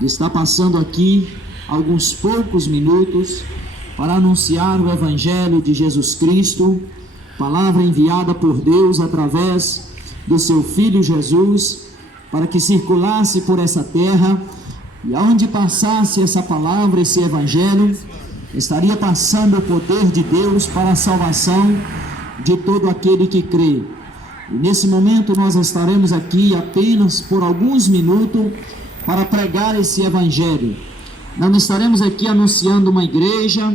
de estar passando aqui alguns poucos minutos para anunciar o Evangelho de Jesus Cristo, palavra enviada por Deus através do seu Filho Jesus, para que circulasse por essa terra, e aonde passasse essa palavra, esse Evangelho, estaria passando o poder de Deus para a salvação de todo aquele que crê. E nesse momento nós estaremos aqui apenas por alguns minutos para pregar esse Evangelho. Não estaremos aqui anunciando uma igreja,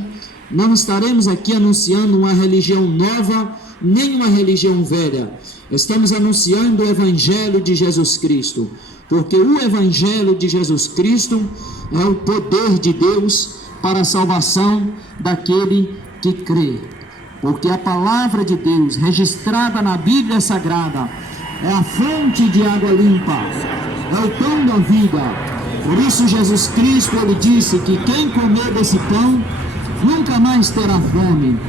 não estaremos aqui anunciando uma religião nova, nem uma religião velha. Estamos anunciando o Evangelho de Jesus Cristo, porque o Evangelho de Jesus Cristo é o poder de Deus para a salvação daquele que crê. Porque a palavra de Deus, registrada na Bíblia Sagrada, é a fonte de água limpa, é o pão da vida. Por isso Jesus Cristo, ele disse que quem comer desse pão nunca mais terá fome,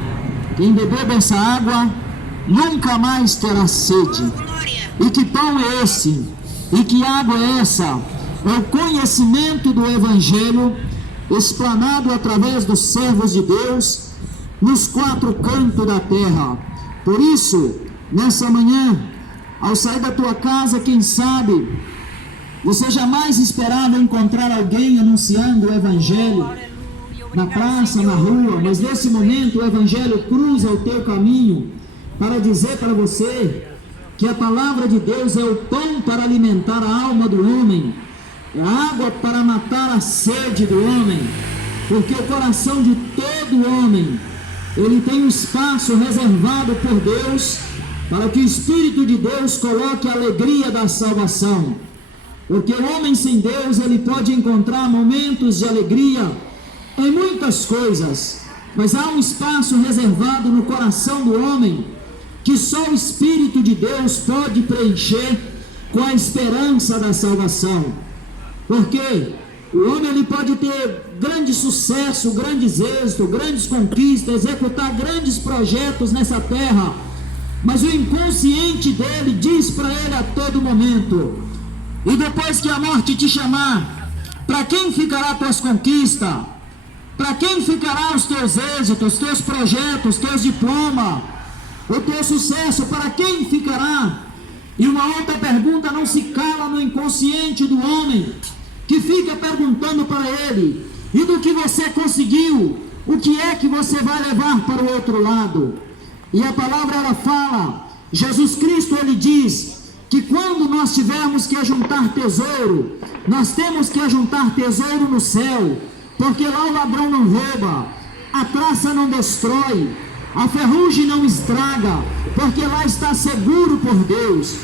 quem beber dessa água nunca mais terá sede. E que pão é esse? E que água é essa? É o conhecimento do Evangelho explanado através dos servos de Deus nos quatro cantos da terra. Por isso, nessa manhã, ao sair da tua casa, quem sabe, você jamais esperava encontrar alguém anunciando o Evangelho na praça, na rua, mas nesse momento o Evangelho cruza o teu caminho para dizer para você que a palavra de Deus é o pão para alimentar a alma do homem, é a água para matar a sede do homem, porque o coração de todo homem, ele tem um espaço reservado por Deus para que o Espírito de Deus coloque a alegria da salvação. Porque o homem sem Deus, ele pode encontrar momentos de alegria em muitas coisas, mas há um espaço reservado no coração do homem que só o Espírito de Deus pode preencher com a esperança da salvação. Porque o homem, ele pode ter grande sucesso, grandes êxitos, grandes conquistas, executar grandes projetos nessa terra, mas o inconsciente dele diz para ele a todo momento: e depois que a morte te chamar, para quem ficará tuas conquistas? Para quem ficará os teus êxitos, teus projetos, teus diplomas, o teu sucesso? Para quem ficará? E uma outra pergunta não se cala no inconsciente do homem, que fica perguntando para ele: e do que você conseguiu, o que é que você vai levar para o outro lado? E a palavra, ela fala, Jesus Cristo, ele diz que quando nós tivermos que ajuntar tesouro, nós temos que ajuntar tesouro no céu, porque lá o ladrão não rouba, a traça não destrói, a ferrugem não estraga, porque lá está seguro por Deus.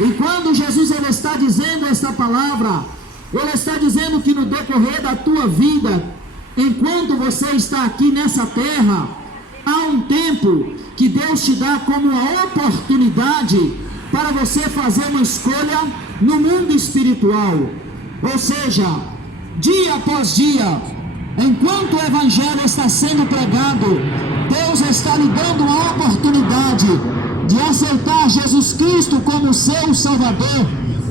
E quando Jesus, ele está dizendo esta palavra, ele está dizendo que no decorrer da tua vida, enquanto você está aqui nessa terra, há um tempo que Deus te dá como uma oportunidade para você fazer uma escolha no mundo espiritual. Ou seja, dia após dia, enquanto o Evangelho está sendo pregado, Deus está lhe dando uma oportunidade de aceitar Jesus Cristo como seu Salvador,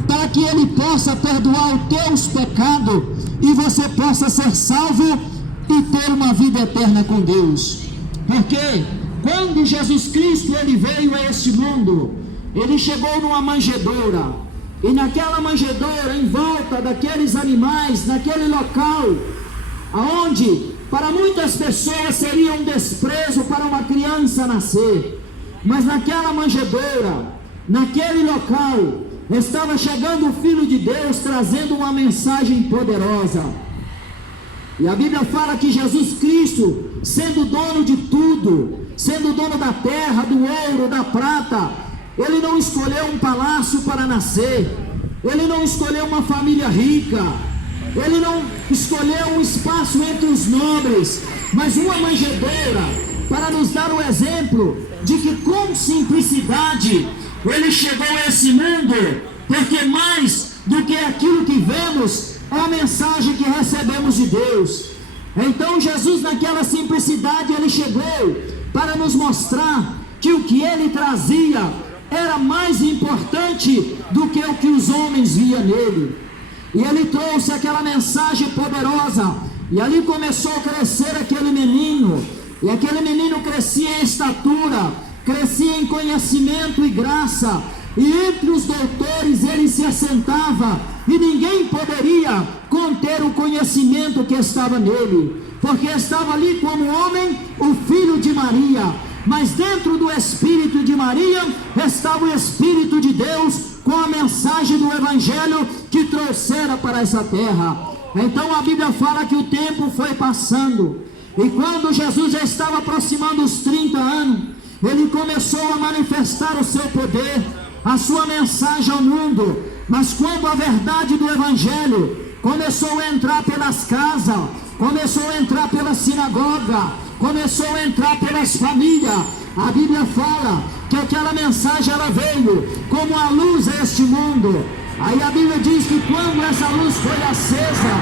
para que Ele possa perdoar os teus pecados e você possa ser salvo e ter uma vida eterna com Deus. Porque quando Jesus Cristo, ele veio a este mundo, ele chegou numa manjedoura, e naquela manjedoura, em volta daqueles animais, naquele local, aonde para muitas pessoas seria um desprezo para uma criança nascer, mas naquela manjedoura, naquele local, estava chegando o Filho de Deus, trazendo uma mensagem poderosa. E a Bíblia fala que Jesus Cristo, sendo dono de tudo, sendo dono da terra, do ouro, da prata, ele não escolheu um palácio para nascer, ele não escolheu uma família rica, ele não escolheu um espaço entre os nobres, mas uma manjedoura, para nos dar o exemplo de que com simplicidade ele chegou a esse mundo, porque mais do que aquilo que vemos é a mensagem que recebemos de Deus. Então Jesus, naquela simplicidade, ele chegou para nos mostrar que o que ele trazia era mais importante do que o que os homens viam nele. e ele trouxe aquela mensagem poderosa, e ali começou a crescer aquele menino, e aquele menino crescia em estatura, crescia em conhecimento e graça, e entre os doutores ele se assentava, e ninguém poderia conter o conhecimento que estava nele, porque estava ali como homem o filho de Maria, mas dentro do espírito de Maria estava o Espírito de Deus, com a mensagem do Evangelho que trouxera para essa terra. Então a Bíblia fala que o tempo foi passando, e quando Jesus já estava aproximando os 30 anos, ele começou a manifestar o seu poder, a sua mensagem ao mundo. Mas quando a verdade do Evangelho começou a entrar pelas casas, começou a entrar pela sinagoga, começou a entrar pelas famílias, a Bíblia fala que aquela mensagem ela veio como a luz a este mundo. Aí a Bíblia diz que quando essa luz foi acesa,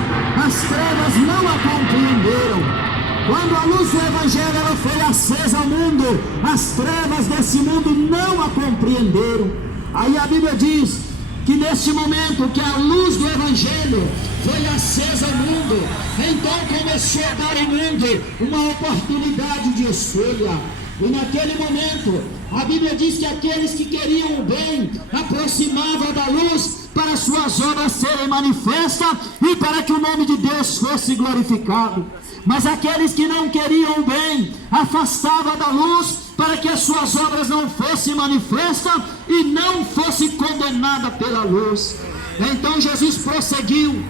as trevas não a compreenderam. Quando a luz do Evangelho ela foi acesa ao mundo, as trevas desse mundo não a compreenderam. Aí a Bíblia diz que neste momento que a luz do Evangelho foi acesa ao mundo, então começou a dar ao mundo uma oportunidade de escolha. E naquele momento, a Bíblia diz que aqueles que queriam o bem aproximavam da luz para suas obras serem manifestas e para que o nome de Deus fosse glorificado. Mas aqueles que não queriam o bem afastavam da luz para que as suas obras não fossem manifestas e não fosse condenada pela luz. Então Jesus prosseguiu,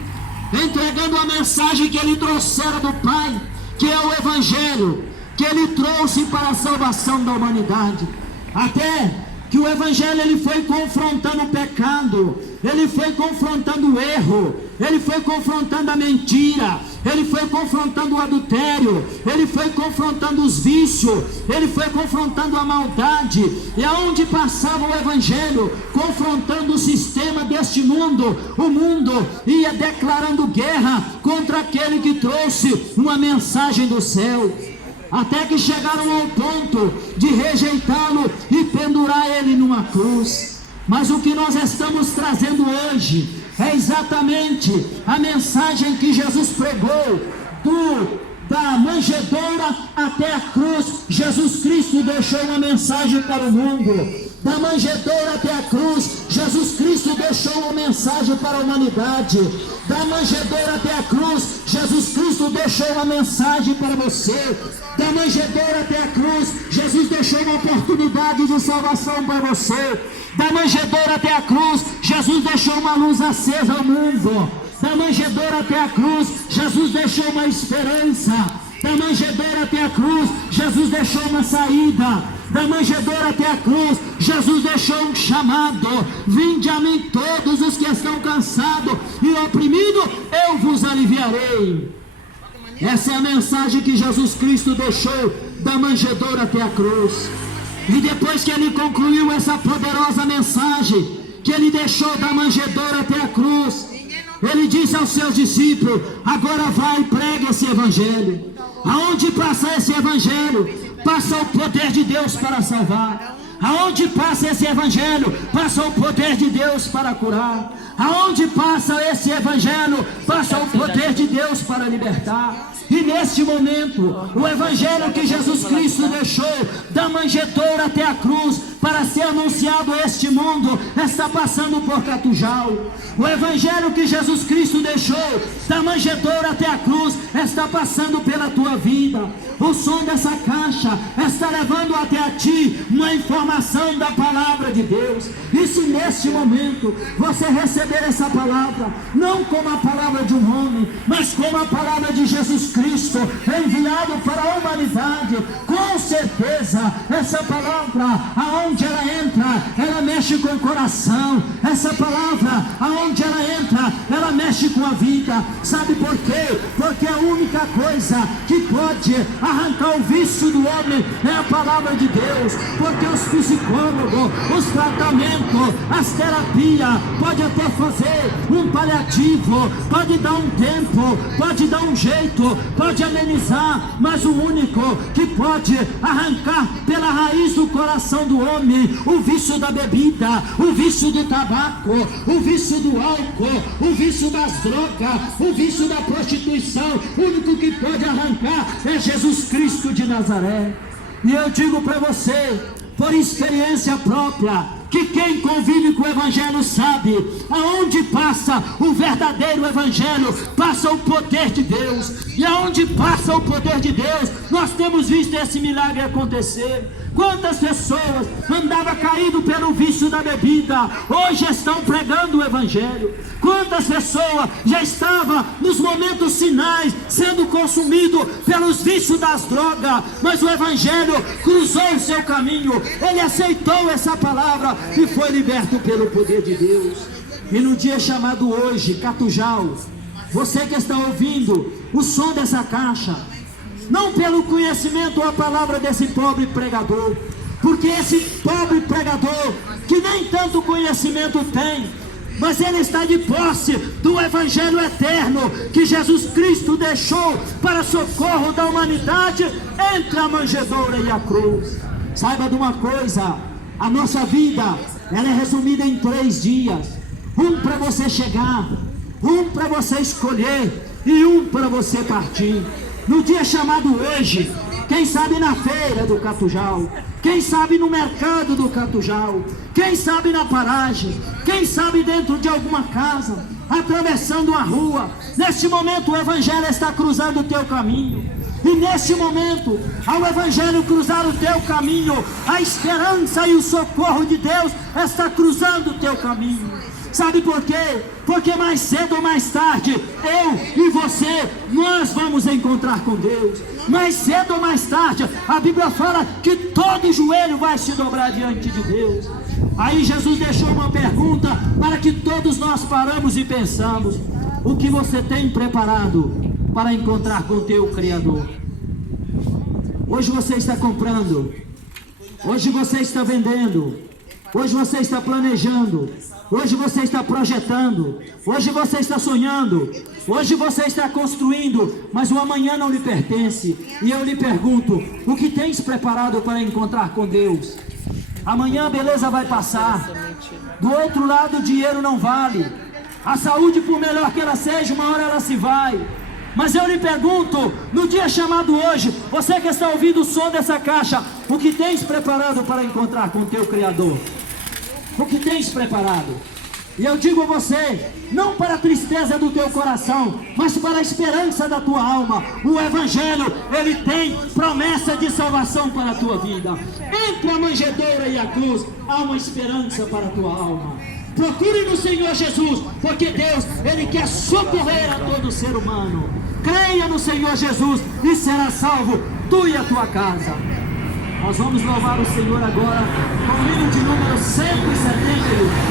entregando a mensagem que ele trouxera do Pai, que é o Evangelho, que ele trouxe para a salvação da humanidade. Até que o Evangelho ele foi confrontando o pecado, ele foi confrontando o erro, ele foi confrontando a mentira, ele foi confrontando o adultério, ele foi confrontando os vícios, ele foi confrontando a maldade. E aonde passava o Evangelho, confrontando o sistema deste mundo, o mundo ia declarando guerra contra aquele que trouxe uma mensagem do céu. Até que chegaram ao ponto de rejeitá-lo e pendurar ele numa cruz. Mas o que nós estamos trazendo hoje é exatamente a mensagem que Jesus pregou, da manjedoura até a cruz. Jesus Cristo deixou uma mensagem para o mundo. Da manjedoura até a cruz, Jesus Cristo deixou uma mensagem para a humanidade. Da manjedoura até a cruz, Jesus Cristo deixou uma mensagem para você. Da manjedoura até a cruz, Jesus deixou uma oportunidade de salvação para você. Da manjedoura até a cruz, Jesus deixou uma luz acesa ao mundo. Da manjedoura até a cruz, Jesus deixou uma esperança. Da manjedoura até a cruz, Jesus deixou uma saída. Da manjedoura até a cruz, Jesus deixou um chamado: vinde a mim todos os que estão cansados e oprimidos, eu vos aliviarei. Essa é a mensagem que Jesus Cristo deixou da manjedoura até a cruz. E depois que ele concluiu essa poderosa mensagem que ele deixou da manjedoura até a cruz, ele disse aos seus discípulos: agora vai e prega esse evangelho. Aonde passa esse evangelho, passa o poder de Deus para salvar. Aonde passa esse evangelho, passa o poder de Deus para curar. Aonde passa esse evangelho, passa o poder de Deus para libertar. E neste momento, o evangelho que Jesus Cristo deixou da manjedoura até a cruz para ser anunciado a este mundo está passando por Catujal. O evangelho que Jesus Cristo deixou da manjedoura até a cruz está passando pela tua vida. O som dessa caixa está levando até a ti uma informação da palavra de Deus. E se neste momento você receber essa palavra, não como a palavra de um homem, mas como a palavra de Jesus Cristo, enviado para a humanidade, com certeza essa palavra, aonde ela entra, ela mexe com o coração. Essa palavra, aonde ela entra, ela mexe com a vida. Sabe por quê? Porque a única coisa que pode arrancar o vício do homem é a palavra de Deus, porque os psicólogos, os tratamentos, as terapias, pode até fazer um paliativo, pode dar um tempo, pode dar um jeito, pode amenizar, mas o único que pode arrancar pela raiz do coração do homem o vício da bebida, o vício do tabaco, o vício do álcool, o vício das drogas, o vício da prostituição, o único que pode arrancar é Jesus Cristo de Nazaré. E eu digo para você, por experiência própria, que quem convive com o Evangelho sabe, aonde passa o verdadeiro Evangelho, passa o poder de Deus, e aonde passa o poder de Deus, nós temos visto esse milagre acontecer. Quantas pessoas andavam caído pelo vício da bebida, hoje estão pregando o Evangelho. Quantas pessoas já estavam nos momentos finais, sendo consumido pelos vícios das drogas, mas o Evangelho cruzou o seu caminho, ele aceitou essa palavra e foi liberto pelo poder de Deus. E no dia chamado hoje, Catujal, você que está ouvindo o som dessa caixa, não pelo conhecimento ou a palavra desse pobre pregador, porque esse pobre pregador, que nem tanto conhecimento tem, mas ele está de posse do Evangelho eterno que Jesus Cristo deixou para socorro da humanidade entre a manjedoura e a cruz. Saiba de uma coisa, a nossa vida, ela é resumida em 3 dias, um para você chegar, um para você escolher e um para você partir. No dia chamado hoje, quem sabe na feira do Catujal, quem sabe no mercado do Catujal, quem sabe na paragem, quem sabe dentro de alguma casa, atravessando a rua. Neste momento o Evangelho está cruzando o teu caminho. E neste momento, ao Evangelho cruzar o teu caminho, a esperança e o socorro de Deus está cruzando o teu caminho. Sabe por quê? Porque mais cedo ou mais tarde, eu e você, nós vamos encontrar com Deus. Mais cedo ou mais tarde, a Bíblia fala que todo joelho vai se dobrar diante de Deus. Aí Jesus deixou uma pergunta para que todos nós paramos e pensamos: o que você tem preparado para encontrar com o teu Criador? Hoje você está comprando, hoje você está vendendo, hoje você está planejando, hoje você está projetando, hoje você está sonhando, hoje você está construindo, mas o amanhã não lhe pertence. E eu lhe pergunto: o que tens preparado para encontrar com Deus? Amanhã a beleza vai passar, do outro lado o dinheiro não vale, a saúde, por melhor que ela seja, uma hora ela se vai. Mas eu lhe pergunto, no dia chamado hoje, você que está ouvindo o som dessa caixa, o que tens preparado para encontrar com o teu Criador? O que tens preparado? E eu digo a você, não para a tristeza do teu coração, mas para a esperança da tua alma. O Evangelho, ele tem promessa de salvação para a tua vida. Entre a manjedoura e a cruz, há uma esperança para a tua alma. Procure no Senhor Jesus, porque Deus, ele quer socorrer a todo ser humano. Creia no Senhor Jesus e será salvo, tu e a tua casa. Nós vamos louvar o Senhor agora com o hino de número 171.